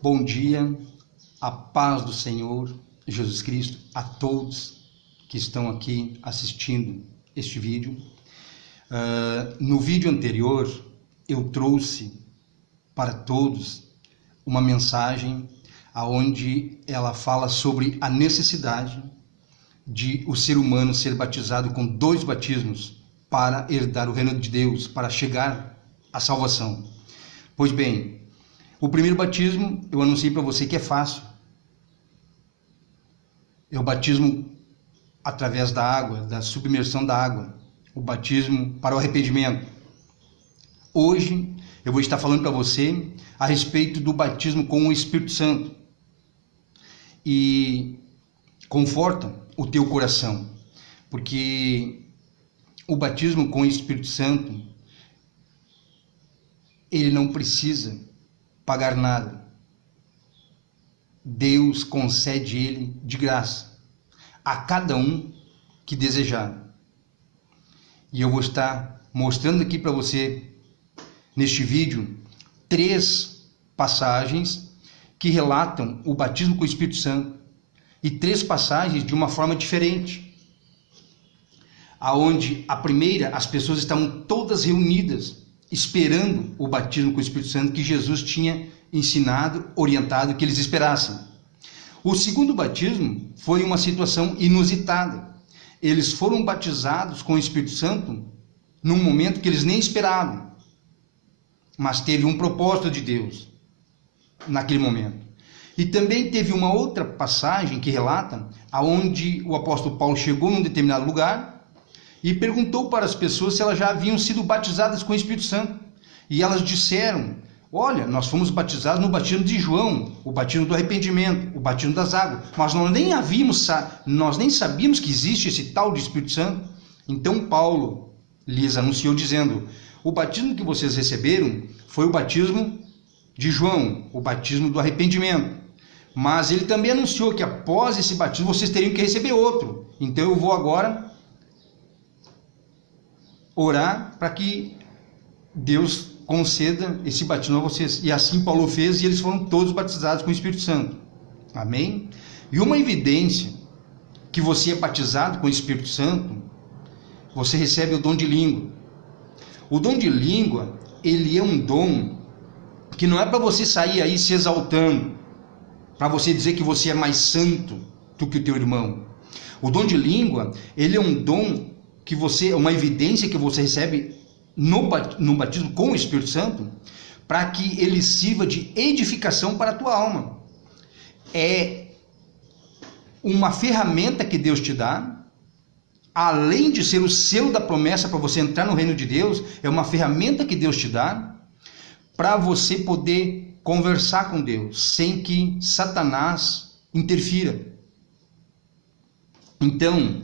Bom dia, a paz do Senhor Jesus Cristo a todos que estão aqui assistindo este vídeo. No vídeo anterior eu trouxe para todos uma mensagem onde ela fala sobre a necessidade de o ser humano ser batizado com 2 batismos para herdar o reino de Deus, para chegar à salvação. Pois bem, o primeiro batismo, eu anunciei para você que é fácil. É o batismo através da água, da submersão da água. O batismo para o arrependimento. Hoje, eu vou estar falando para você a respeito do batismo com o Espírito Santo. E conforta o teu coração, porque o batismo com o Espírito Santo, ele não precisa pagar nada. Deus concede ele de graça a cada um que desejar. E eu vou estar mostrando aqui para você neste vídeo 3 passagens que relatam o batismo com o Espírito Santo e 3 passagens de uma forma diferente. Aonde a primeira, as pessoas estavam todas reunidas esperando o batismo com o Espírito Santo que Jesus tinha ensinado, orientado que eles esperassem. O segundo batismo foi uma situação inusitada. Eles foram batizados com o Espírito Santo num momento que eles nem esperavam, mas teve um propósito de Deus naquele momento. E também teve uma outra passagem que relata aonde o apóstolo Paulo chegou num determinado lugar e perguntou para as pessoas se elas já haviam sido batizadas com o Espírito Santo. E elas disseram: olha, nós fomos batizados no batismo de João, o batismo do arrependimento, o batismo das águas, mas nós nem sabíamos que existe esse tal de Espírito Santo. Então Paulo lhes anunciou dizendo: o batismo que vocês receberam foi o batismo de João, o batismo do arrependimento. Mas ele também anunciou que após esse batismo vocês teriam que receber outro. Então eu vou agora orar para que Deus conceda esse batismo a vocês. E assim Paulo fez, e eles foram todos batizados com o Espírito Santo. Amém? E uma evidência que você é batizado com o Espírito Santo, você recebe o dom de língua. O dom de língua, ele é um dom que não é para você sair aí se exaltando, para você dizer que você é mais santo do que o teu irmão. O dom de língua, ele é um dom que uma evidência que você recebe no batismo com o Espírito Santo, para que ele sirva de edificação para a tua alma. É uma ferramenta que Deus te dá, além de ser o selo da promessa para você entrar no reino de Deus, é uma ferramenta que Deus te dá para você poder conversar com Deus, sem que Satanás interfira. Então,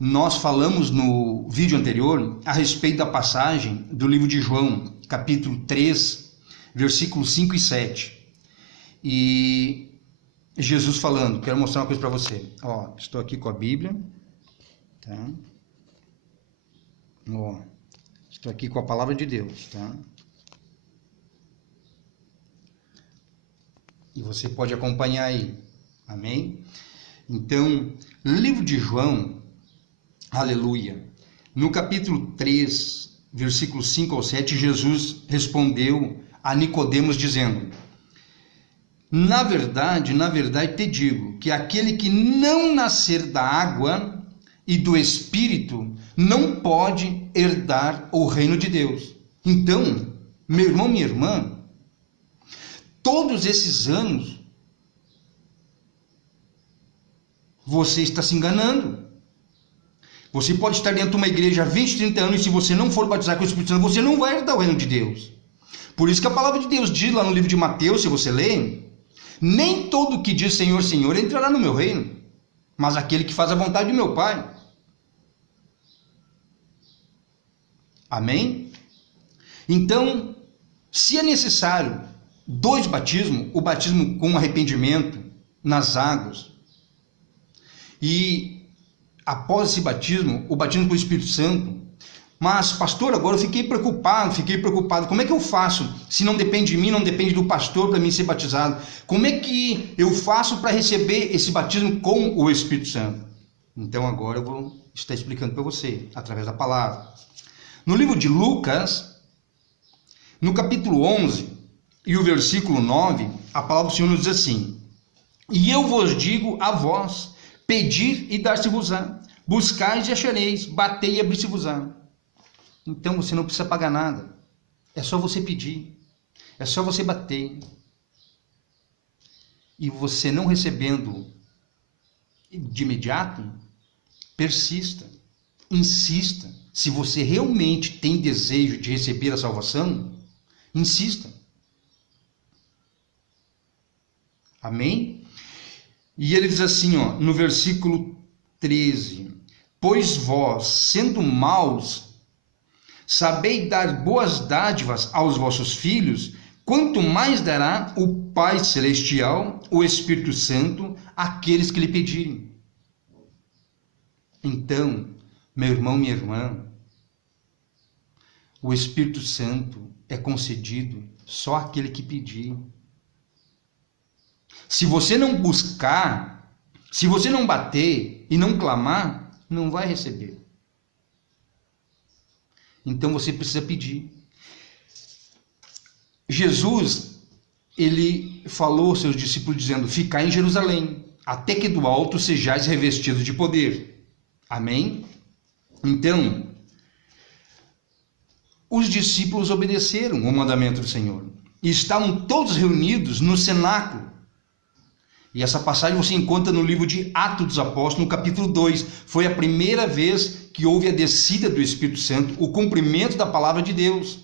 nós falamos no vídeo anterior a respeito da passagem do livro de João, capítulo 3, versículos 5 e 7. E Jesus falando, quero mostrar uma coisa para você. Ó, estou aqui com a Bíblia, tá? Ó, estou aqui com a palavra de Deus, tá? E você pode acompanhar aí, amém? Então, livro de João, aleluia, no capítulo 3, versículos 5 ao 7, Jesus respondeu a Nicodemos dizendo: na verdade te digo, que aquele que não nascer da água e do Espírito não pode herdar o reino de Deus. Então, meu irmão, minha irmã, todos esses anos, você está se enganando. Você pode estar dentro de uma igreja há 20, 30 anos e se você não for batizar com o Espírito Santo, você não vai herdar o reino de Deus. Por isso que a palavra de Deus diz lá no livro de Mateus, se você ler, nem todo que diz Senhor, Senhor entrará no meu reino, mas aquele que faz a vontade do meu Pai. Amém? Então, se é necessário 2 batismos, o batismo com arrependimento nas águas e após esse batismo, o batismo com o Espírito Santo, Mas, pastor, agora eu fiquei preocupado. Como é que eu faço? Se não depende de mim, não depende do pastor para mim ser batizado. Como é que eu faço para receber esse batismo com o Espírito Santo? Então agora eu vou estar explicando para você, através da palavra. No livro de Lucas, no capítulo 11 e o versículo 9, a palavra do Senhor nos diz assim: E eu vos digo a vós, pedir e dar-se-vos-á, buscais e achareis, batei e abrir-se-vos-á. Então você não precisa pagar nada, é só você pedir, é só você bater. E você não recebendo de imediato, persista, insista. Se você realmente tem desejo de receber a salvação, insista. Amém? E ele diz assim, no versículo 13: Pois vós, sendo maus, sabeis dar boas dádivas aos vossos filhos, quanto mais dará o Pai Celestial, o Espírito Santo, àqueles que lhe pedirem. Então, meu irmão, minha irmã, o Espírito Santo é concedido só àquele que pedir. Se você não buscar, se você não bater e não clamar, não vai receber. Então você precisa pedir. Jesus, ele falou aos seus discípulos dizendo: Ficai em Jerusalém, até que do alto sejais revestidos de poder. Amém? Então, os discípulos obedeceram o mandamento do Senhor. E estavam todos reunidos no cenáculo. E essa passagem você encontra no livro de Atos dos Apóstolos, no capítulo 2. Foi a primeira vez que houve a descida do Espírito Santo, o cumprimento da palavra de Deus.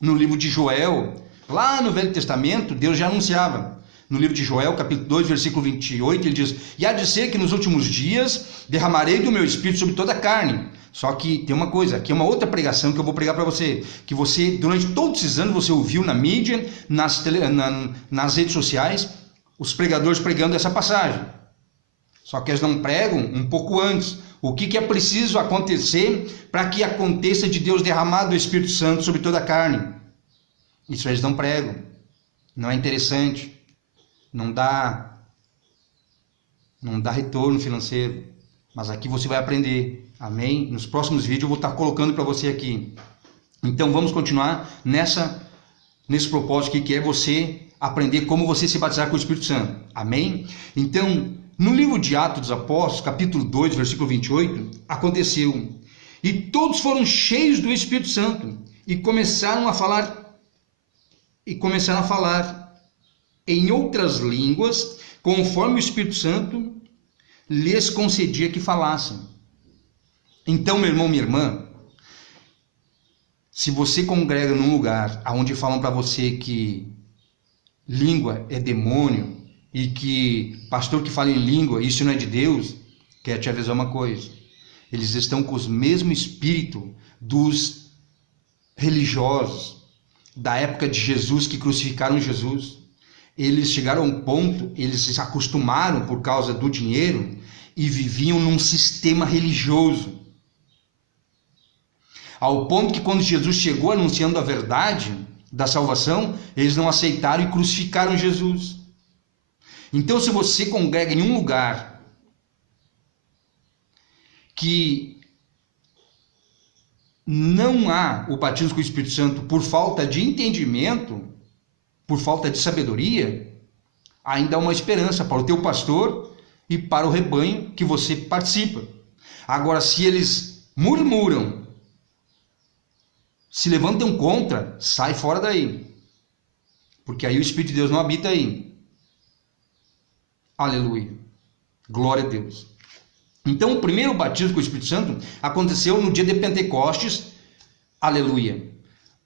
No livro de Joel, lá no Velho Testamento, Deus já anunciava. No livro de Joel, capítulo 2, versículo 28, ele diz: E há de ser que nos últimos dias derramarei do meu Espírito sobre toda a carne. Só que tem uma coisa, aqui é uma outra pregação que eu vou pregar para você, que você, durante todos esses anos, você ouviu na mídia, nas redes sociais, os pregadores pregando essa passagem. Só que eles não pregam um pouco antes. O que é preciso acontecer para que aconteça de Deus derramar do Espírito Santo sobre toda a carne? Isso eles não pregam. Não é interessante. Não dá retorno financeiro. Mas aqui você vai aprender. Amém? Nos próximos vídeos eu vou estar colocando para você aqui. Então vamos continuar nesse propósito que é você aprender como você se batizar com o Espírito Santo. Amém? Então, no livro de Atos dos Apóstolos, capítulo 2, versículo 28, aconteceu: E todos foram cheios do Espírito Santo e começaram a falar em outras línguas, conforme o Espírito Santo lhes concedia que falassem. Então, meu irmão, minha irmã, se você congrega num lugar onde falam para você que língua é demônio e que pastor que fala em língua, isso não é de Deus, quero te avisar uma coisa: eles estão com o mesmo espírito dos religiosos da época de Jesus, que crucificaram Jesus. Eles chegaram a um ponto, eles se acostumaram por causa do dinheiro e viviam num sistema religioso, ao ponto que quando Jesus chegou anunciando a verdade da salvação, eles não aceitaram e crucificaram Jesus. Então, se você congrega em um lugar que não há o batismo com o Espírito Santo por falta de entendimento, por falta de sabedoria, ainda há uma esperança para o teu pastor e para o rebanho que você participa. Agora, se eles murmuram, se levantam contra, sai fora daí, porque aí o Espírito de Deus não habita aí. Aleluia, glória a Deus. Então, o primeiro batismo com o Espírito Santo aconteceu no dia de Pentecostes, aleluia,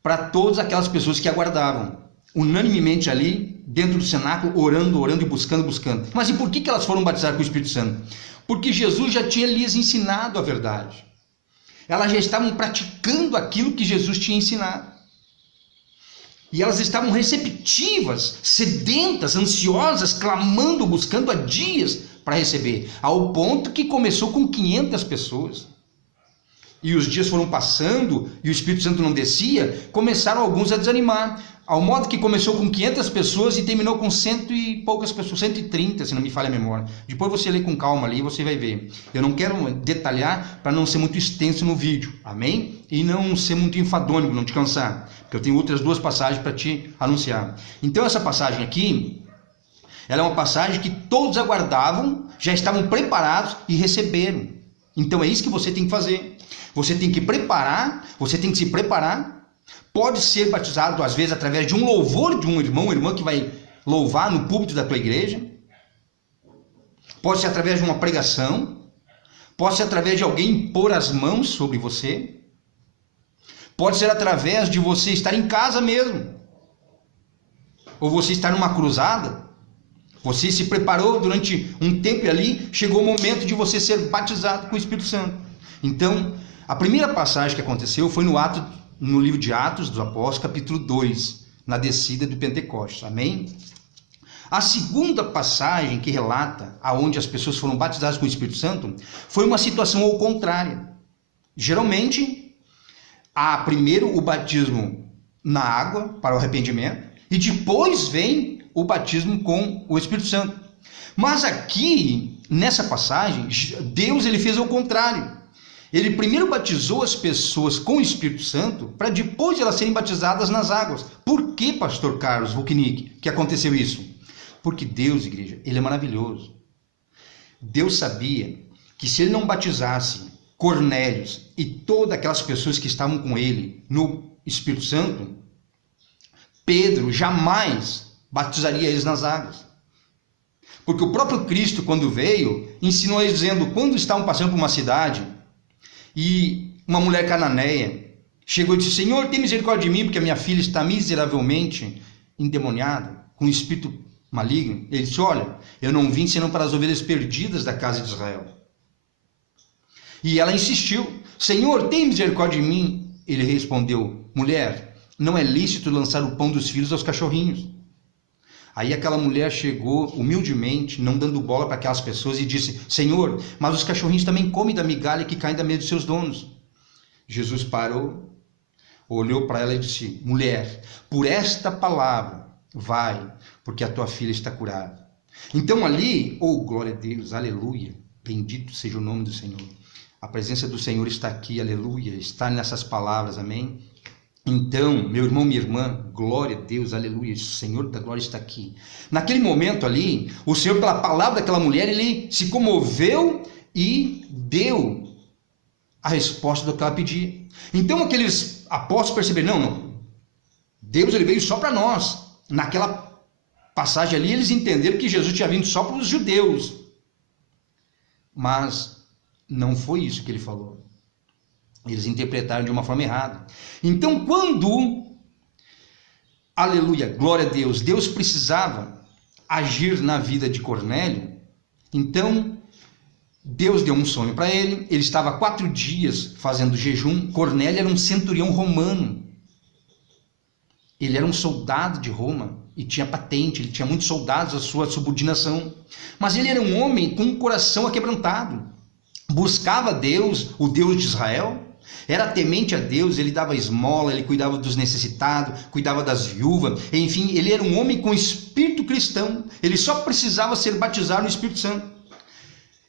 para todas aquelas pessoas que aguardavam, unanimemente ali, dentro do cenáculo, orando e buscando. Mas e por que elas foram batizadas com o Espírito Santo? Porque Jesus já tinha lhes ensinado a verdade. Elas já estavam praticando aquilo que Jesus tinha ensinado. E elas estavam receptivas, sedentas, ansiosas, clamando, buscando há dias para receber. Ao ponto que começou com 500 pessoas. e os dias foram passando e o Espírito Santo não descia, começaram alguns a desanimar, ao modo que começou com 500 pessoas e terminou com 100 e poucas pessoas, 130, se não me falha a memória. Depois você lê com calma ali e você vai ver. Eu não quero detalhar para não ser muito extenso no vídeo, amém? E não ser muito enfadônico, não te cansar, porque eu tenho outras duas passagens para te anunciar. Então essa passagem aqui, ela é uma passagem que todos aguardavam, já estavam preparados e receberam. Então é isso que você tem que fazer. Você tem que preparar, você tem que se preparar. Pode ser batizado, às vezes, através de um louvor de um irmão, uma irmã que vai louvar no púlpito da tua igreja. Pode ser através de uma pregação. Pode ser através de alguém impor as mãos sobre você. Pode ser através de você estar em casa mesmo. Ou você estar numa cruzada. Você se preparou durante um tempo ali, chegou o momento de você ser batizado com o Espírito Santo. Então, a primeira passagem que aconteceu foi no livro de Atos dos Apóstolos, capítulo 2, na descida do Pentecostes. Amém? A segunda passagem que relata aonde as pessoas foram batizadas com o Espírito Santo foi uma situação ao contrário. Geralmente, há primeiro o batismo na água para o arrependimento e depois vem o batismo com o Espírito Santo. Mas aqui, nessa passagem, Deus ele fez ao contrário. Ele primeiro batizou as pessoas com o Espírito Santo para depois elas serem batizadas nas águas. Por que, pastor Carlos Vucinic, que aconteceu isso? Porque Deus, igreja, ele é maravilhoso. Deus sabia que se ele não batizasse Cornélio e todas aquelas pessoas que estavam com ele no Espírito Santo, Pedro jamais batizaria eles nas águas. Porque o próprio Cristo, quando veio, ensinou eles dizendo, quando estavam passando por uma cidade, e uma mulher cananeia chegou e disse, Senhor, tem misericórdia de mim, porque a minha filha está miseravelmente endemoniada, com um espírito maligno. Ele disse, olha, eu não vim senão para as ovelhas perdidas da casa de Israel. E ela insistiu, Senhor, tem misericórdia de mim? Ele respondeu, mulher, não é lícito lançar o pão dos filhos aos cachorrinhos. Aí aquela mulher chegou humildemente, não dando bola para aquelas pessoas e disse, Senhor, mas os cachorrinhos também comem da migalha que cai da mesa dos seus donos. Jesus parou, olhou para ela e disse, mulher, por esta palavra, vai, porque a tua filha está curada. Então ali, oh glória a Deus, aleluia, bendito seja o nome do Senhor. A presença do Senhor está aqui, aleluia, está nessas palavras, amém? Então, meu irmão, minha irmã, glória a Deus, aleluia, o Senhor da glória está aqui. Naquele momento ali, o Senhor, pela palavra daquela mulher, ele se comoveu e deu a resposta do que ela pedia. Então, aqueles apóstolos perceberam, não, Deus ele veio só para nós. Naquela passagem ali, eles entenderam que Jesus tinha vindo só para os judeus. Mas não foi isso que ele falou. Eles interpretaram de uma forma errada. Então, quando, aleluia, glória a Deus, Deus precisava agir na vida de Cornélio, então Deus deu um sonho para ele. Ele estava 4 dias fazendo jejum. Cornélio era um centurião romano. Ele era um soldado de Roma e tinha patente, ele tinha muitos soldados à sua subordinação. Mas ele era um homem com um coração aquebrantado. Buscava Deus, o Deus de Israel. Era temente a Deus, ele dava esmola, ele cuidava dos necessitados, cuidava das viúvas, enfim, ele era um homem com espírito cristão, ele só precisava ser batizado no Espírito Santo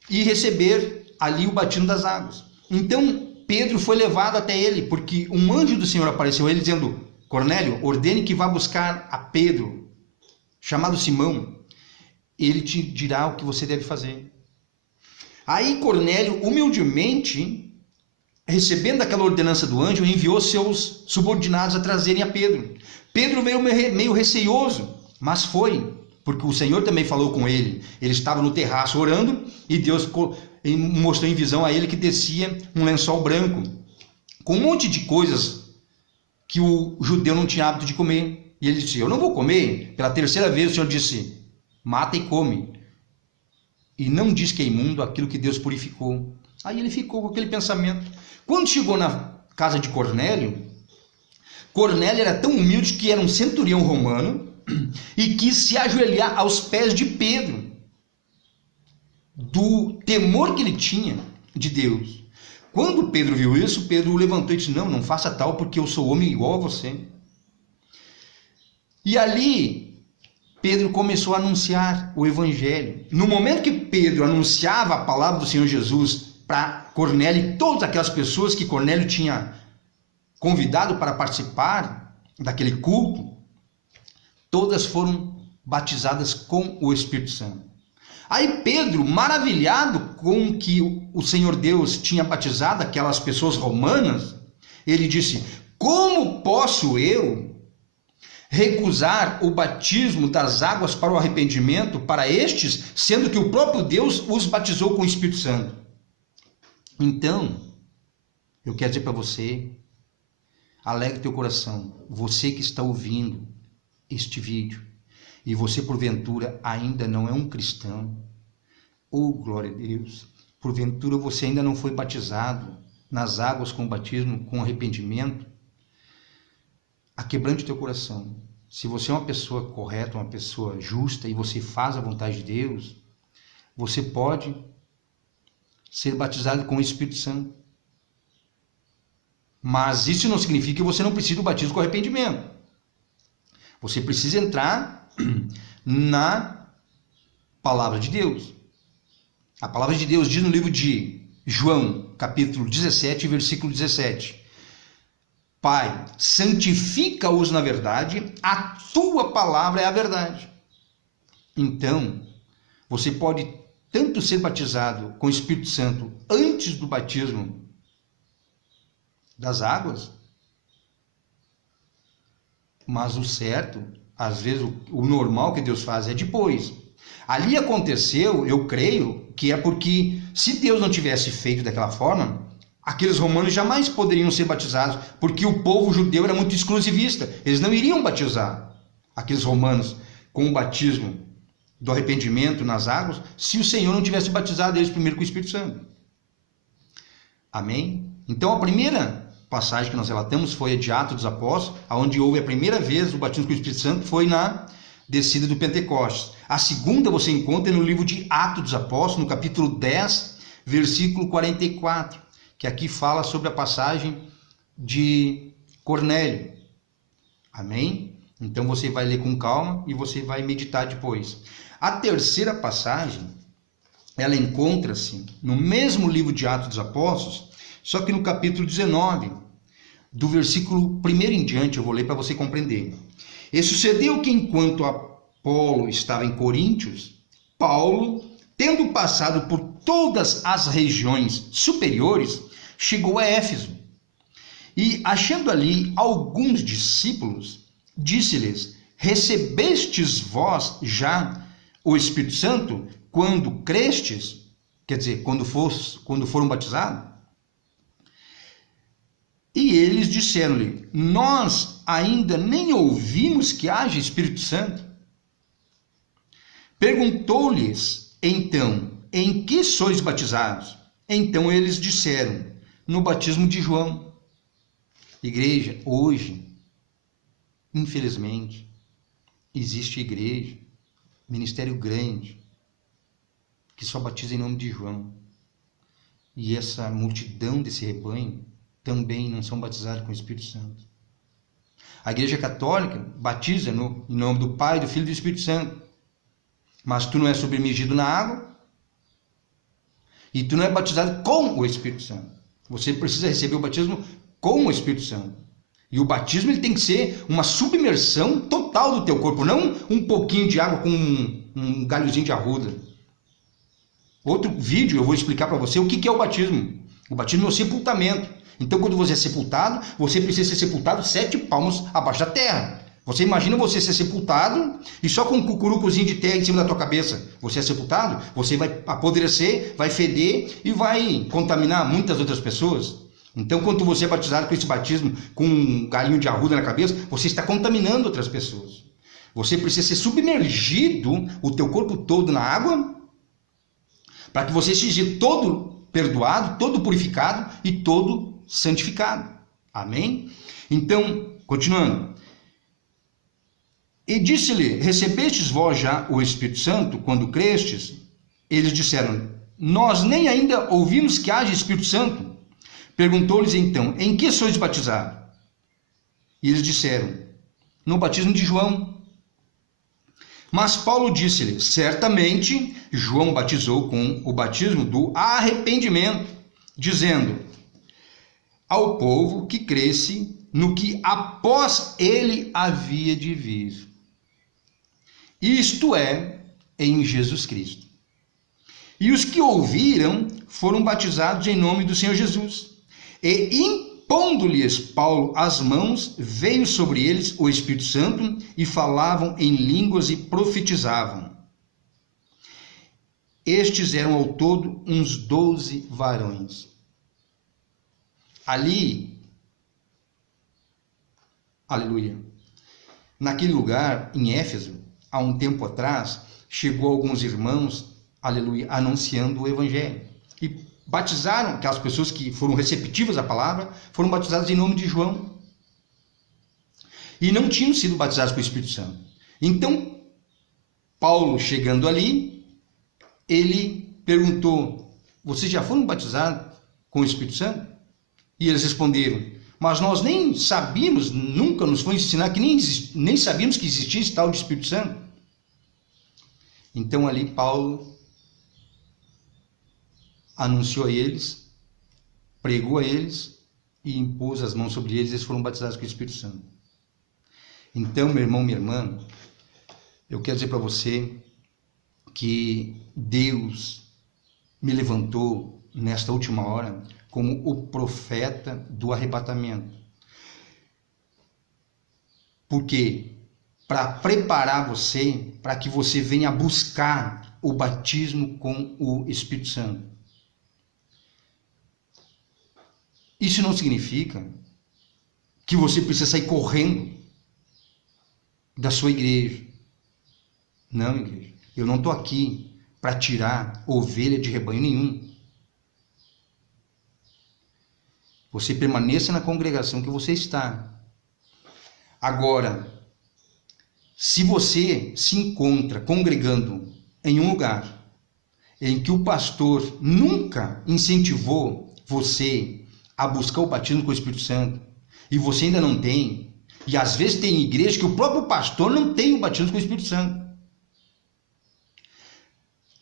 e receber ali o batismo das águas. Então Pedro foi levado até ele, porque um anjo do Senhor apareceu a ele dizendo, Cornélio, ordene que vá buscar a Pedro, chamado Simão, ele te dirá o que você deve fazer. Aí Cornélio, humildemente, recebendo aquela ordenança do anjo, enviou seus subordinados a trazerem a Pedro. Pedro veio meio receioso, mas foi, porque o Senhor também falou com ele. Ele estava no terraço orando e Deus mostrou em visão a ele que descia um lençol branco, com um monte de coisas que o judeu não tinha hábito de comer. E ele disse, eu não vou comer. Pela 3ª vez o Senhor disse, mata e come. E não diz que é imundo aquilo que Deus purificou. Aí ele ficou com aquele pensamento. Quando chegou na casa de Cornélio, Cornélio era tão humilde que era um centurião romano e quis se ajoelhar aos pés de Pedro, do temor que ele tinha de Deus. Quando Pedro viu isso, Pedro levantou e disse: não faça tal, porque eu sou homem igual a você. E ali Pedro começou a anunciar o evangelho. No momento que Pedro anunciava a palavra do Senhor Jesus para Cornélio e todas aquelas pessoas que Cornélio tinha convidado para participar daquele culto, todas foram batizadas com o Espírito Santo. Aí Pedro, maravilhado com que o Senhor Deus tinha batizado aquelas pessoas romanas, ele disse: como posso eu recusar o batismo das águas para o arrependimento para estes, sendo que o próprio Deus os batizou com o Espírito Santo? Então, eu quero dizer para você, alegre teu coração, você que está ouvindo este vídeo, e você porventura ainda não é um cristão, oh glória a Deus, porventura você ainda não foi batizado nas águas com batismo, com arrependimento, aquebrante teu coração. Se você é uma pessoa correta, uma pessoa justa e você faz a vontade de Deus, você pode ser batizado com o Espírito Santo. Mas isso não significa que você não precisa do batismo com arrependimento. Você precisa entrar na palavra de Deus. A palavra de Deus diz no livro de João, capítulo 17, versículo 17: Pai, santifica-os na verdade, a tua palavra é a verdade. Então, você pode tanto ser batizado com o Espírito Santo antes do batismo das águas, mas o certo, às vezes o normal que Deus faz é depois. Ali aconteceu, eu creio, que é porque se Deus não tivesse feito daquela forma, aqueles romanos jamais poderiam ser batizados, porque o povo judeu era muito exclusivista. Eles não iriam batizar aqueles romanos com o batismo do arrependimento nas águas, se o Senhor não tivesse batizado eles primeiro com o Espírito Santo. Amém? Então a primeira passagem que nós relatamos foi a de Atos dos Apóstolos, onde houve a primeira vez o batismo com o Espírito Santo, foi na descida do Pentecostes. A segunda você encontra no livro de Atos dos Apóstolos, no capítulo 10, versículo 44. Que aqui fala sobre a passagem de Cornélio. Amém? Então você vai ler com calma e você vai meditar depois. A terceira passagem, ela encontra-se no mesmo livro de Atos dos Apóstolos, só que no capítulo 19, do versículo 1 em diante, eu vou ler para você compreender. E sucedeu que enquanto Apolo estava em Coríntios, Paulo, tendo passado por todas as regiões superiores, chegou a Éfeso. E, achando ali alguns discípulos, disse-lhes: recebestes vós já o Espírito Santo quando crestes? Quer dizer, quando foram batizados? E eles disseram-lhe: nós ainda nem ouvimos que haja Espírito Santo. Perguntou-lhes então: em que sois batizados? Então eles disseram: no batismo de João. Igreja, hoje, infelizmente, existe igreja, ministério grande, que só batiza em nome de João. E essa multidão desse rebanho também não são batizados com o Espírito Santo. A Igreja Católica batiza em nome do Pai, do Filho e do Espírito Santo. Mas tu não é submergido na água e tu não é batizado com o Espírito Santo. Você precisa receber o batismo com o Espírito Santo. E o batismo ele tem que ser uma submersão total do teu corpo, não um pouquinho de água com um galhozinho de arruda. Outro vídeo eu vou explicar para você o que é o batismo. O batismo é o sepultamento. Então, quando você é sepultado, você precisa ser sepultado 7 palmos abaixo da terra. Você imagina você ser sepultado e só com um cucurucozinho de terra em cima da tua cabeça. Você é sepultado, você vai apodrecer, vai feder e vai contaminar muitas outras pessoas. Então, quando você é batizado com esse batismo, com um galinho de arruda na cabeça, você está contaminando outras pessoas. Você precisa ser submergido, o teu corpo todo na água, para que você seja todo perdoado, todo purificado e todo santificado. Amém? Então, continuando. E disse-lhe: recebestes vós já o Espírito Santo quando crestes? Eles disseram: nós nem ainda ouvimos que haja Espírito Santo. Perguntou-lhes então: em que sois batizados? E eles disseram: no batismo de João. Mas Paulo disse-lhe: certamente João batizou com o batismo do arrependimento, dizendo ao povo que cresce no que após ele havia de vir, isto é, em Jesus Cristo. E os que ouviram foram batizados em nome do Senhor Jesus. E impondo-lhes Paulo as mãos, veio sobre eles o Espírito Santo e falavam em línguas e profetizavam. Estes eram ao todo uns 12 varões. Ali, aleluia, naquele lugar, em Éfeso, há um tempo atrás, chegou alguns irmãos, aleluia, anunciando o Evangelho. E batizaram, aquelas pessoas que foram receptivas à palavra, foram batizadas em nome de João. E não tinham sido batizados com o Espírito Santo. Então, Paulo, chegando ali, ele perguntou: vocês já foram batizados com o Espírito Santo? E eles responderam: mas nós nem sabíamos, nunca nos foi ensinado, que nem sabíamos que existia esse tal de Espírito Santo. Então ali Paulo anunciou a eles, pregou a eles e impôs as mãos sobre eles, e eles foram batizados com o Espírito Santo. Então, meu irmão, minha irmã, eu quero dizer para você que Deus me levantou nesta última hora como o profeta do arrebatamento. Por quê? Para preparar você, para que você venha buscar o batismo com o Espírito Santo. Isso não significa que você precisa sair correndo da sua igreja. Não, igreja. Eu não estou aqui para tirar ovelha de rebanho nenhum. Você permaneça na congregação que você está. Agora, se você se encontra congregando em um lugar em que o pastor nunca incentivou você a buscar o batismo com o Espírito Santo, e você ainda não tem, e às vezes tem igreja que o próprio pastor não tem o batismo com o Espírito Santo,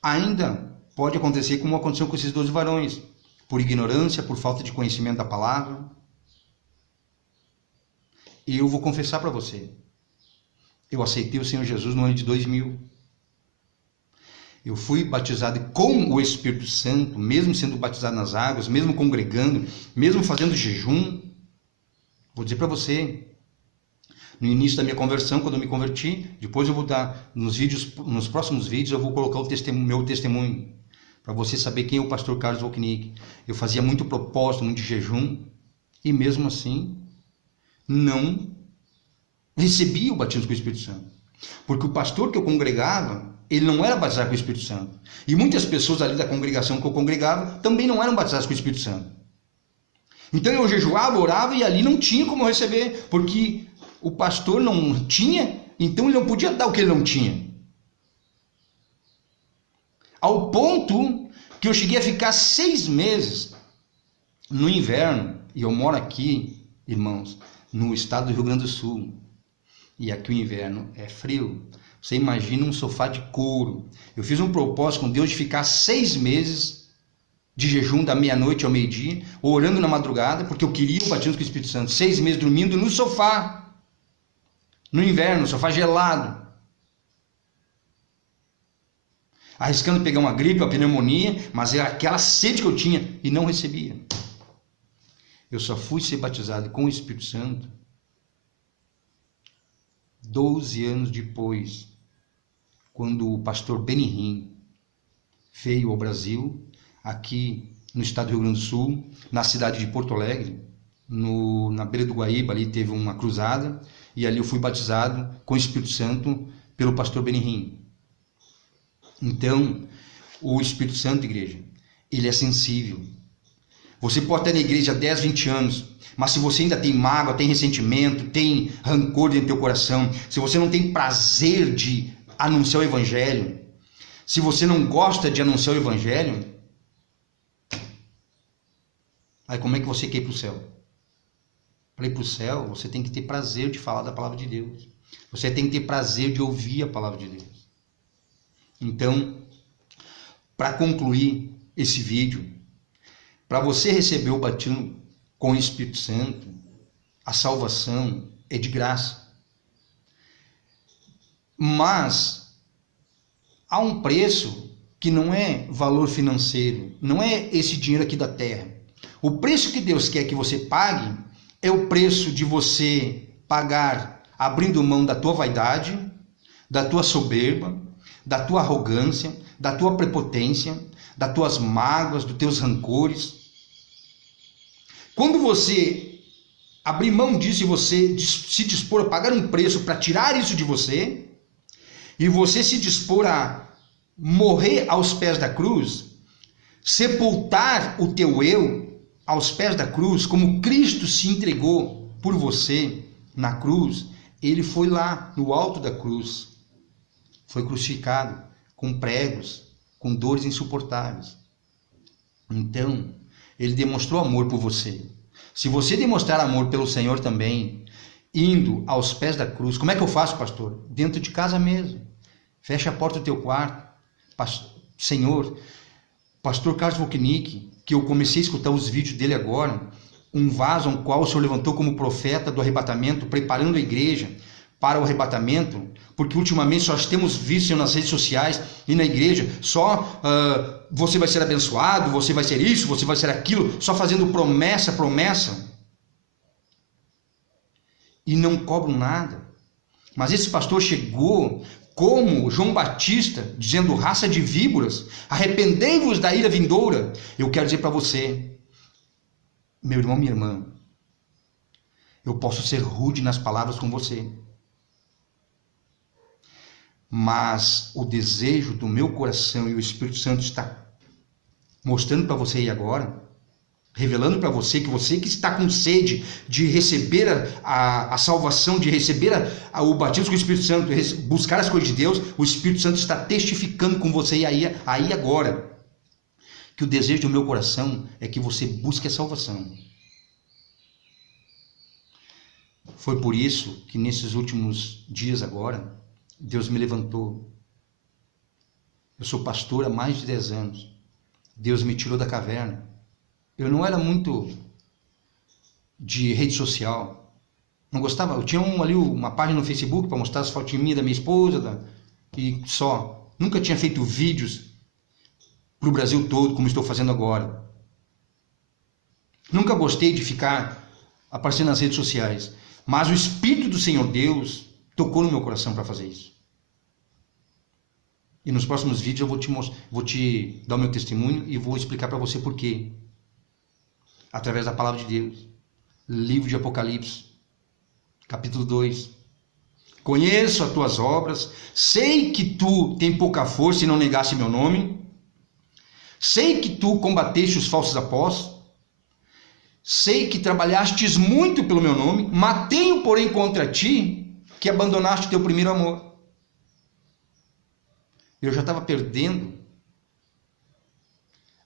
ainda pode acontecer como aconteceu com esses 12 varões, por ignorância, por falta de conhecimento da palavra. E eu vou confessar para você, eu aceitei o Senhor Jesus no ano de 2000. Eu fui batizado com o Espírito Santo, mesmo sendo batizado nas águas, mesmo congregando, mesmo fazendo jejum. Vou dizer para você, no início da minha conversão, quando eu me converti, depois eu vou dar nos próximos vídeos, eu vou colocar meu testemunho, para você saber quem é o pastor Carlos Woknick. Eu fazia muito propósito, muito jejum, e mesmo assim, não recebia o batismo com o Espírito Santo. Porque o pastor que eu congregava, ele não era batizado com o Espírito Santo. E muitas pessoas ali da congregação que eu congregava também não eram batizadas com o Espírito Santo. Então eu jejuava, orava e ali não tinha como eu receber, porque o pastor não tinha, então ele não podia dar o que ele não tinha. Ao ponto que eu cheguei a ficar 6 meses no inverno, e eu moro aqui, irmãos, no estado do Rio Grande do Sul, e aqui o inverno é frio. Você imagina um sofá de couro. Eu fiz um propósito com Deus de ficar 6 meses de jejum da meia-noite ao meio-dia, orando na madrugada, porque eu queria o batismo com o Espírito Santo. 6 meses dormindo no sofá, no inverno, sofá gelado, arriscando pegar uma gripe, uma pneumonia, mas era aquela sede que eu tinha e não recebia. Eu só fui ser batizado com o Espírito Santo 12 anos depois, quando o pastor Benihim veio ao Brasil, aqui no estado do Rio Grande do Sul, na cidade de Porto Alegre, na beira do Guaíba, ali teve uma cruzada, e ali eu fui batizado com o Espírito Santo pelo pastor Benihim. Então, o Espírito Santo, igreja, ele é sensível. Você pode estar na igreja há 10, 20 anos, mas se você ainda tem mágoa, tem ressentimento, tem rancor dentro do teu coração, se você não tem prazer de anunciar o Evangelho, se você não gosta de anunciar o Evangelho, Aí como é que você quer ir para o céu? Para ir para o céu, você tem que ter prazer de falar da palavra de Deus. Você tem que ter prazer de ouvir a palavra de Deus. Então, para concluir esse vídeo, para você receber o batismo com o Espírito Santo, a salvação é de graça. Mas há um preço que não é valor financeiro, não é esse dinheiro aqui da terra. O preço que Deus quer que você pague é o preço de você pagar abrindo mão da tua vaidade, da tua soberba, da tua arrogância, da tua prepotência, das tuas mágoas, dos teus rancores. Quando você abrir mão disso e você se dispor a pagar um preço para tirar isso de você, e você se dispor a morrer aos pés da cruz, sepultar o teu eu aos pés da cruz, como Cristo se entregou por você na cruz, ele foi lá no alto da cruz, foi crucificado com pregos, com dores insuportáveis. Então, ele demonstrou amor por você. Se você demonstrar amor pelo Senhor também, indo aos pés da cruz, como é que eu faço, pastor? Dentro de casa mesmo. Fecha a porta do teu quarto. Senhor, pastor Carlos Volknick, que eu comecei a escutar os vídeos dele agora, um vaso ao qual o Senhor levantou como profeta do arrebatamento, preparando a igreja para o arrebatamento, porque ultimamente nós temos visto nas redes sociais e na igreja, só você vai ser abençoado, você vai ser isso, você vai ser aquilo, só fazendo promessa, e não cobram nada. Mas esse pastor chegou como João Batista, dizendo: raça de víboras, arrependei-vos da ira vindoura. Eu quero dizer para você, meu irmão, minha irmã, eu posso ser rude nas palavras com você, mas o desejo do meu coração e o Espírito Santo está mostrando para você aí agora, revelando para você que está com sede de receber a salvação, de receber o batismo com o Espírito Santo, buscar as coisas de Deus, o Espírito Santo está testificando com você aí agora, que o desejo do meu coração é que você busque a salvação. Foi por isso que nesses últimos dias agora, Deus me levantou. Eu sou pastor há mais de 10 anos. Deus me tirou da caverna. Eu não era muito de rede social. Não gostava. Eu tinha uma página no Facebook para mostrar as fotos minhas, da minha esposa, e só. Nunca tinha feito vídeos para o Brasil todo, como estou fazendo agora. Nunca gostei de ficar aparecendo nas redes sociais. Mas o Espírito do Senhor Deus tocou no meu coração para fazer isso. E nos próximos vídeos eu vou te dar o meu testemunho e vou explicar para você por quê. Através da palavra de Deus. Livro de Apocalipse, capítulo 2. Conheço as tuas obras, sei que tu tem pouca força e não negaste meu nome. Sei que tu combateste os falsos apóstolos. Sei que trabalhastes muito pelo meu nome, matei-o, porém, contra ti, que abandonaste teu primeiro amor. Eu já estava perdendo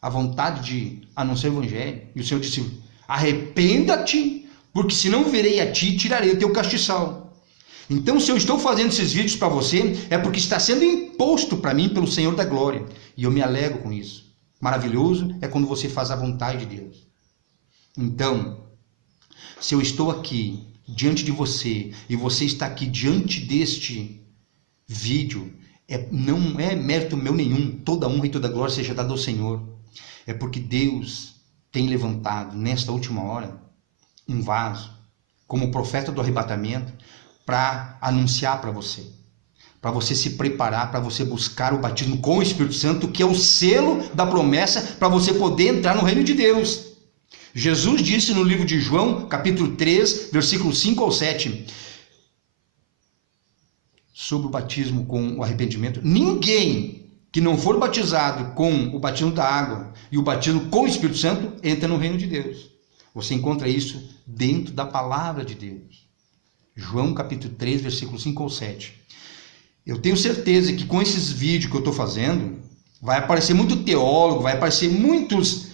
a vontade de anunciar o evangelho. E o Senhor disse: arrependa-te, porque senão virei a ti e tirarei o teu castiçal. Então, se eu estou fazendo esses vídeos para você, é porque está sendo imposto para mim pelo Senhor da glória. E eu me alegro com isso. Maravilhoso é quando você faz a vontade de Deus. Então, se eu estou aqui diante de você e você está aqui diante deste vídeo, não é mérito meu nenhum, toda honra e toda glória seja dada ao Senhor. É porque Deus tem levantado nesta última hora um vaso como profeta do arrebatamento para anunciar para você se preparar, para você buscar o batismo com o Espírito Santo, que é o selo da promessa para você poder entrar no reino de Deus. Jesus disse no livro de João, capítulo 3, versículos 5 ao 7, sobre o batismo com o arrependimento: ninguém que não for batizado com o batismo da água e o batismo com o Espírito Santo entra no reino de Deus. Você encontra isso dentro da palavra de Deus. João capítulo 3, versículos 5 ao 7. Eu tenho certeza que com esses vídeos que eu estou fazendo, vai aparecer muito teólogo, vai aparecer muitos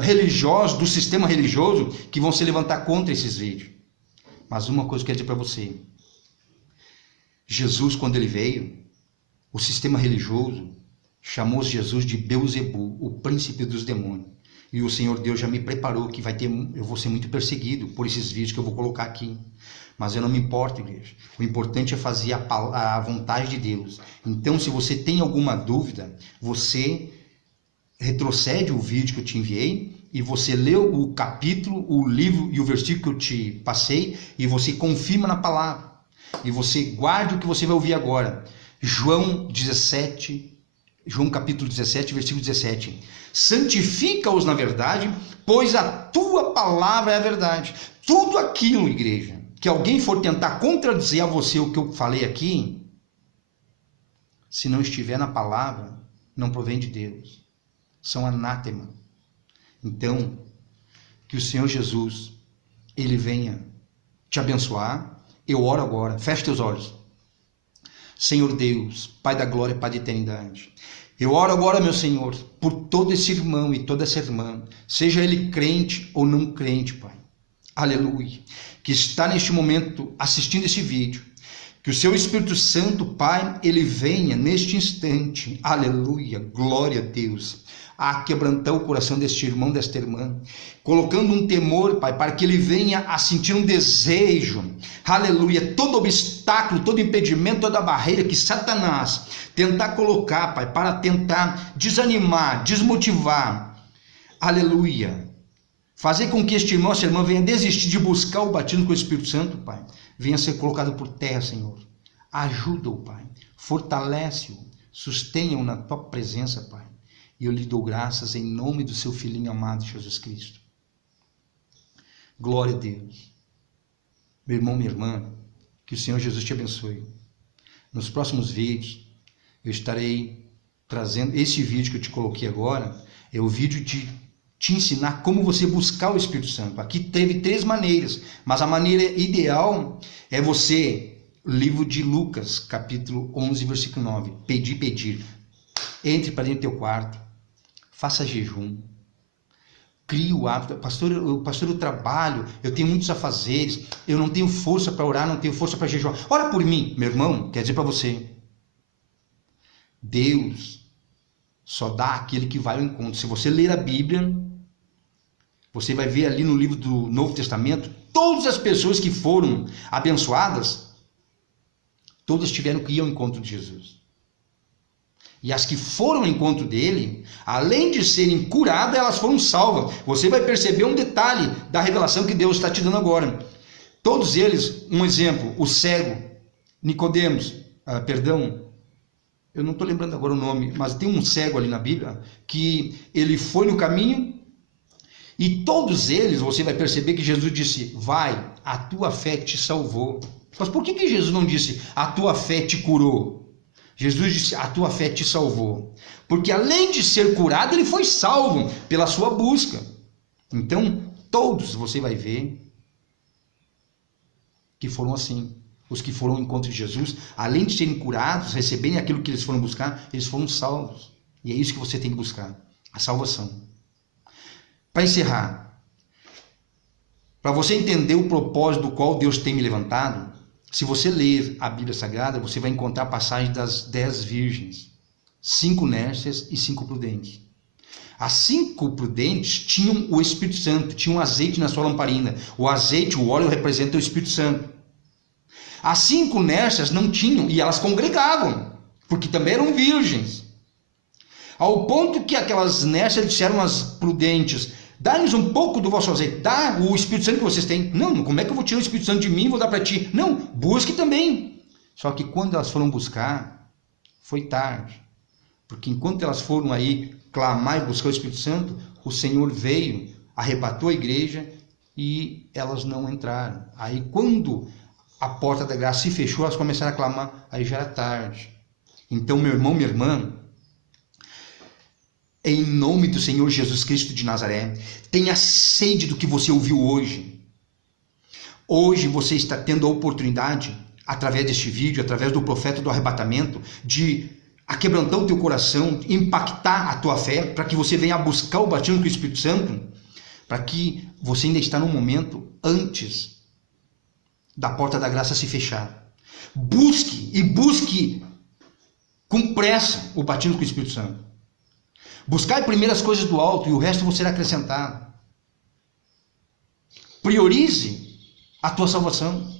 religiosos, do sistema religioso, que vão se levantar contra esses vídeos. Mas uma coisa que eu quero dizer para você: Jesus, quando ele veio, o sistema religioso chamou Jesus de Beuzebu, o príncipe dos demônios. E o Senhor Deus já me preparou que eu vou ser muito perseguido por esses vídeos que eu vou colocar aqui. Mas eu não me importo, igreja. O importante é fazer a vontade de Deus. Então, se você tem alguma dúvida, você retrocede o vídeo que eu te enviei e você lê o capítulo, o livro e o versículo que eu te passei e você confirma na palavra. E você guarde o que você vai ouvir agora. João capítulo 17, versículo 17. Santifica-os na verdade, pois a tua palavra é a verdade. Tudo aquilo, igreja, que alguém for tentar contradizer a você o que eu falei aqui, se não estiver na palavra, não provém de Deus. São anátema. Então, que o Senhor Jesus, ele venha te abençoar. Eu oro agora. Feche teus olhos. Senhor Deus, Pai da glória, Pai da eternidade. Eu oro agora, meu Senhor, por todo esse irmão e toda essa irmã, seja ele crente ou não crente, Pai. Aleluia. Que está neste momento assistindo esse vídeo. Que o seu Espírito Santo, Pai, ele venha neste instante. Aleluia. Glória a Deus. A quebrantar o coração deste irmão, desta irmã, colocando um temor, Pai, para que ele venha a sentir um desejo, aleluia, todo obstáculo, todo impedimento, toda barreira que Satanás tentar colocar, Pai, para tentar desanimar, desmotivar, aleluia, fazer com que este irmão, essa irmã venha desistir de buscar o batismo com o Espírito Santo, Pai, venha ser colocado por terra, Senhor. Ajuda-o, Pai, fortalece-o, sustenha-o na tua presença, Pai. E eu lhe dou graças em nome do seu filhinho amado, Jesus Cristo. Glória a Deus. Meu irmão, minha irmã, que o Senhor Jesus te abençoe. Nos próximos vídeos, eu estarei trazendo esse vídeo que eu te coloquei agora, é o vídeo de te ensinar como você buscar o Espírito Santo. Aqui teve 3 maneiras, mas a maneira ideal é você, livro de Lucas, capítulo 11, versículo 9, pedir. Entre para dentro do teu quarto, faça jejum, crie o hábito. Pastor, eu trabalho, eu tenho muitos afazeres, eu não tenho força para orar, não tenho força para jejuar. Ora por mim, meu irmão, quer dizer para você, Deus só dá aquele que vai ao encontro. Se você ler a Bíblia, você vai ver ali no livro do Novo Testamento, todas as pessoas que foram abençoadas, todas tiveram que ir ao encontro de Jesus. E as que foram ao encontro dele, além de serem curadas, elas foram salvas. Você vai perceber um detalhe da revelação que Deus está te dando agora. Todos eles, um exemplo, o cego, Nicodemos, eu não estou lembrando agora o nome, mas tem um cego ali na Bíblia, que ele foi no caminho, e todos eles, você vai perceber que Jesus disse, vai, a tua fé te salvou. Mas por que Jesus não disse, a tua fé te curou? Jesus disse, a tua fé te salvou. Porque além de ser curado, ele foi salvo pela sua busca. Então, todos você vai ver que foram assim. Os que foram ao encontro de Jesus, além de serem curados, receberem aquilo que eles foram buscar, eles foram salvos. E é isso que você tem que buscar, a salvação. Para encerrar, para você entender o propósito do qual Deus tem me levantado, se você ler a Bíblia Sagrada, você vai encontrar a passagem das 10 virgens, 5 nércias e 5 prudentes. As 5 prudentes tinham o Espírito Santo, tinham azeite na sua lamparina. O azeite, o óleo, representa o Espírito Santo. As 5 nércias não tinham, e elas congregavam, porque também eram virgens. Ao ponto que aquelas nércias disseram às prudentes, dá-nos um pouco do vosso azeite, dá o Espírito Santo que vocês têm. Não, como é que eu vou tirar o Espírito Santo de mim e vou dar para ti? Não, busque também. Só que quando elas foram buscar, foi tarde. Porque enquanto elas foram aí clamar e buscar o Espírito Santo, o Senhor veio, arrebatou a igreja e elas não entraram. Aí quando a porta da graça se fechou, elas começaram a clamar, aí já era tarde. Então, meu irmão, minha irmã, em nome do Senhor Jesus Cristo de Nazaré, tenha sede do que você ouviu hoje. Hoje você está tendo a oportunidade, através deste vídeo, através do profeta do arrebatamento, de quebrantar o teu coração, impactar a tua fé, para que você venha a buscar o batismo com o Espírito Santo, para que você ainda está no momento antes da porta da graça se fechar. Busque com pressa o batismo com o Espírito Santo. Buscai primeiro as coisas do alto e o resto vos será acrescentado. Priorize a tua salvação.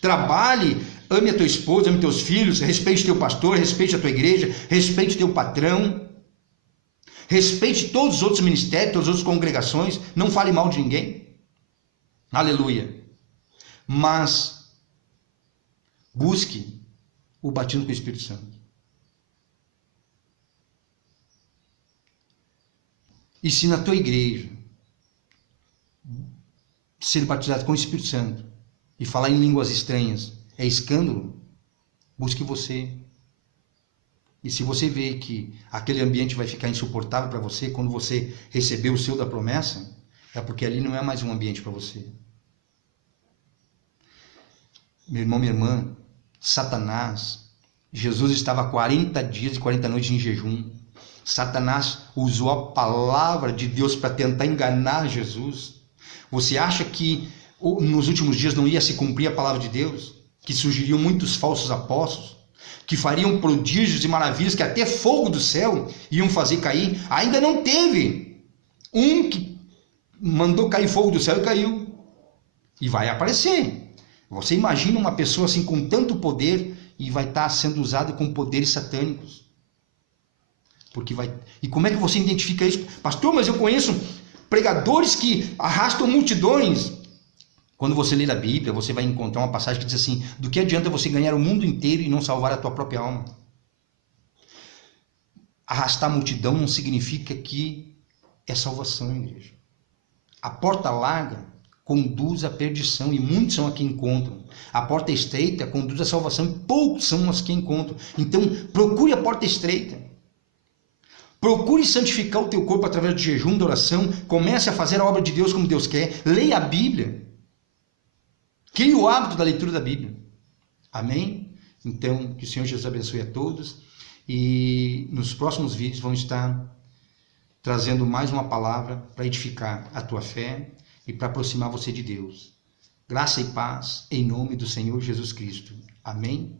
Trabalhe, ame a tua esposa, ame teus filhos, respeite teu pastor, respeite a tua igreja, respeite teu patrão, respeite todos os outros ministérios, todas as outras congregações, não fale mal de ninguém. Aleluia. Mas busque o batismo com o Espírito Santo. E se na tua igreja ser batizado com o Espírito Santo e falar em línguas estranhas é escândalo, busque você. E se você vê que aquele ambiente vai ficar insuportável para você quando você receber o seu da promessa, é porque ali não é mais um ambiente para você. Meu irmão, minha irmã, Satanás, Jesus estava 40 dias e 40 noites em jejum. Satanás usou a palavra de Deus para tentar enganar Jesus. Você acha que nos últimos dias não ia se cumprir a palavra de Deus? Que surgiriam muitos falsos apóstolos, que fariam prodígios e maravilhas, que até fogo do céu iam fazer cair? Ainda não teve um que mandou cair fogo do céu e caiu. E vai aparecer. Você imagina uma pessoa assim com tanto poder e vai estar sendo usada com poderes satânicos. Porque vai. E como é que você identifica isso? Pastor, mas eu conheço pregadores que arrastam multidões. Quando você ler a Bíblia, você vai encontrar uma passagem que diz assim: do que adianta você ganhar o mundo inteiro e não salvar a tua própria alma? Arrastar multidão não significa que é salvação, igreja. A porta larga conduz à perdição e muitos são a que encontram. A porta estreita conduz à salvação e poucos são os que encontram. Então, procure a porta estreita. Procure santificar o teu corpo através de jejum, de oração. Comece a fazer a obra de Deus como Deus quer. Leia a Bíblia. Crie o hábito da leitura da Bíblia. Amém? Então, que o Senhor Jesus abençoe a todos. E nos próximos vídeos vamos estar trazendo mais uma palavra para edificar a tua fé e para aproximar você de Deus. Graça e paz em nome do Senhor Jesus Cristo. Amém?